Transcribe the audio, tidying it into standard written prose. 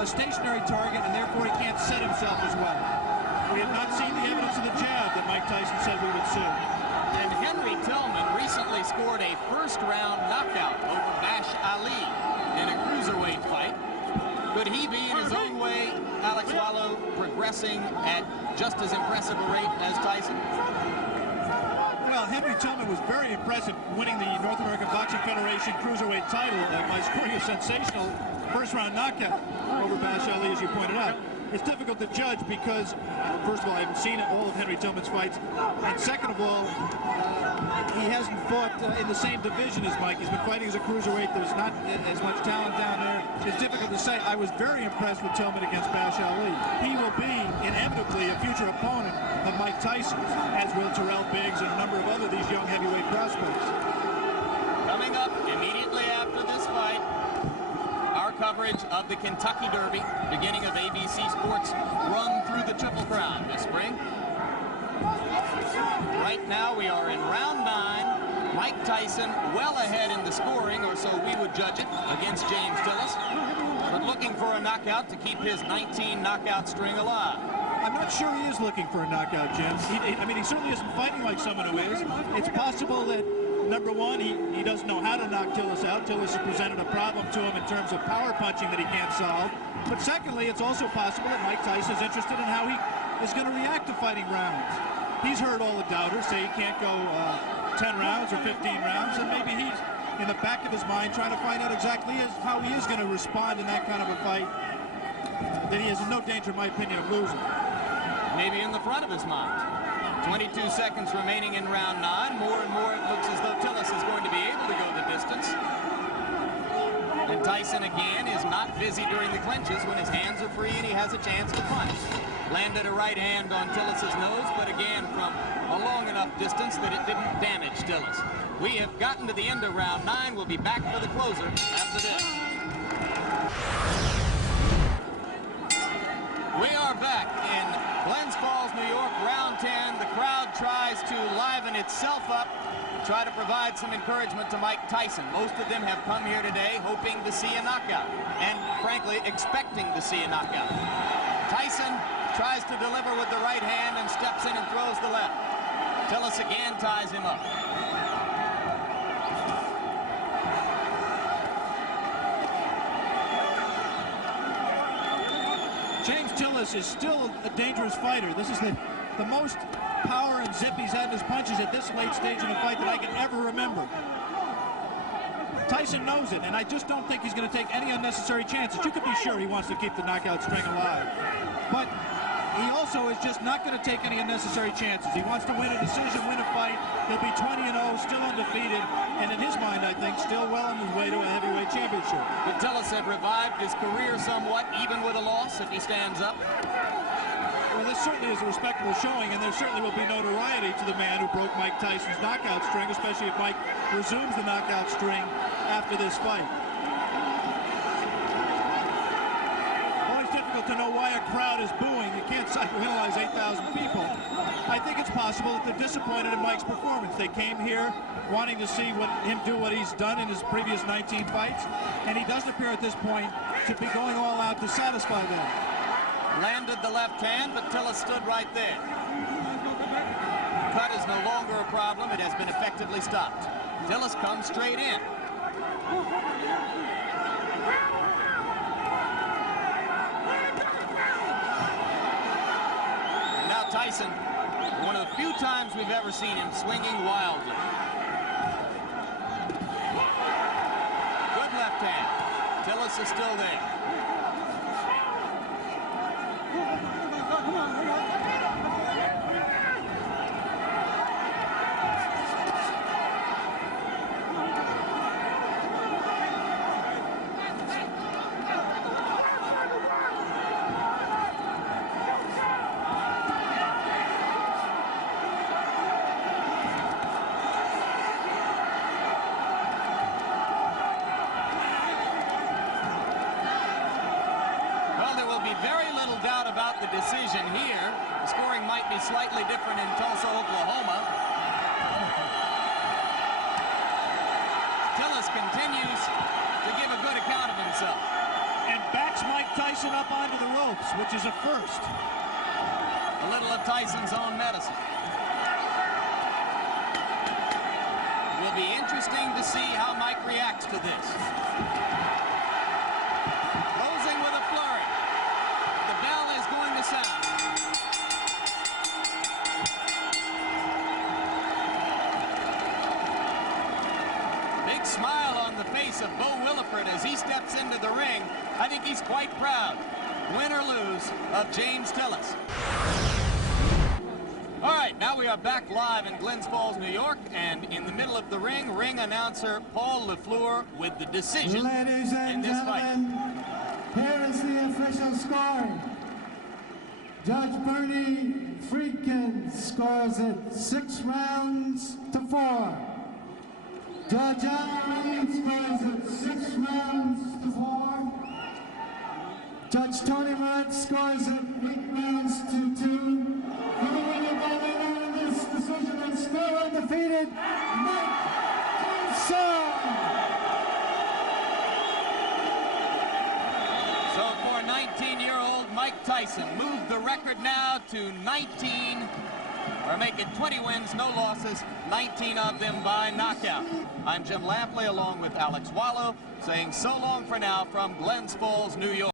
a stationary target, and therefore he can't set himself as well. We have not seen the evidence of the jab that Mike Tyson said we would see. And Henry Tillman recently scored a first-round knockout over Bash Ali in a cruiserweight fight. Could he be, in his own way, Alex Wallow, progressing at just as impressive a rate as Tyson? Well, Henry Tillman was very impressive winning the North American Boxing Federation cruiserweight title by scoring a sensational first-round knockout over Bash Ali, as you pointed out. It's difficult to judge because, first of all, I haven't seen all of Henry Tillman's fights, and second of all, he hasn't fought in the same division as Mike. He's been fighting as a cruiserweight. There's not as much talent down there. It's difficult to say. I was very impressed with Tillman against Bash Ali. He will be inevitably a future opponent of Mike Tyson, as will Terrell Biggs and a number of other these young heavyweight prospects. Coming up immediately after this fight, our coverage of the Kentucky Derby, beginning of ABC Sports' run through the Triple Crown this spring. Right now we are in round 9. Mike Tyson well ahead in the scoring, or so we would judge it, against James Tillis, but looking for a knockout to keep his 19 knockout string alive. I'm not sure he is looking for a knockout, Jim. I mean, he certainly isn't fighting like someone who is. It's possible that, number one, he doesn't know how to knock Tillis out. Tillis has presented a problem to him in terms of power punching that he can't solve. But secondly, it's also possible that Mike Tyson is interested in how he is going to react to fighting rounds. He's heard all the doubters say he can't go 10 rounds or 15 rounds, and maybe he's in the back of his mind trying to find out exactly how he is going to respond in that kind of a fight that he is in no danger, in my opinion, of losing. Maybe in the front of his mind. 22 seconds remaining in round 9. More and more it looks as though Tillis is going to be able to go the distance. And Tyson again is not busy during the clinches when his hands are free and he has a chance to punch. Landed a right hand on Tillis's nose, but again from a long enough distance that it didn't damage Tillis. We have gotten to the end of round 9. We'll be back for the closer after this. We are back in Glens Falls, New York, round 10. The crowd tries to liven itself up, try to provide some encouragement to Mike Tyson. Most of them have come here today hoping to see a knockout and, frankly, expecting to see a knockout. Tyson tries to deliver with the right hand and steps in and throws the left. Tillis again ties him up. James Tillis is still a dangerous fighter. This is the most power and zip he's had in his punches at this late stage in a fight that I can ever remember. Tyson knows it, and I just don't think he's going to take any unnecessary chances. You can be sure he wants to keep the knockout string alive. But he also is just not going to take any unnecessary chances. He wants to win a decision, win a fight. He'll be 20-0, still undefeated, and in his mind, I think, still well on his way to a heavyweight championship. But Tillis had revived his career somewhat, even with a loss, if he stands up. Well, this certainly is a respectable showing, and there certainly will be notoriety to the man who broke Mike Tyson's knockout string, especially if Mike resumes the knockout string after this fight. Always difficult to know why a crowd is booing. You can't psychoanalyze 8,000 people. I think it's possible that they're disappointed in Mike's performance. They came here wanting to see him do what he's done in his previous 19 fights, and he doesn't appear at this point to be going all out to satisfy them. Landed the left hand, but Tillis stood right there. Cut is no longer a problem. It has been effectively stopped. Tillis comes straight in. And now Tyson, one of the few times we've ever seen him swinging wildly. Good left hand. Tillis is still there. The decision here. The scoring might be slightly different in Tulsa, Oklahoma. Tillis continues to give a good account of himself. And backs Mike Tyson Tyson up onto the ropes, which is a first. A little of Tyson's own medicine. It will be interesting to see how Mike reacts to this. Closing with a flurry. The bell is going to sound. Big smile on the face of Bo Williford as he steps into the ring. I think he's quite proud, win or lose, of James Tillis. All right, now we are back live in Glens Falls, New York, and in the middle of the ring, ring announcer Paul LaFleur with the decision Ladies and in this gentlemen, here is the official score. Judge Bernie Friedkin scores it 6 rounds to 4. Judge Allen scores it 6 rounds to 4. Judge Tony Mertz scores it 8 rounds to 2. This decision is still undefeated, Mike Tyson. So for 19-year-old Mike Tyson, moved the record now to 19, or make it 20 wins, no losses, 19 of them by knockout. I'm Jim Lampley along with Alex Wallow, saying so long for now from Glens Falls, New York.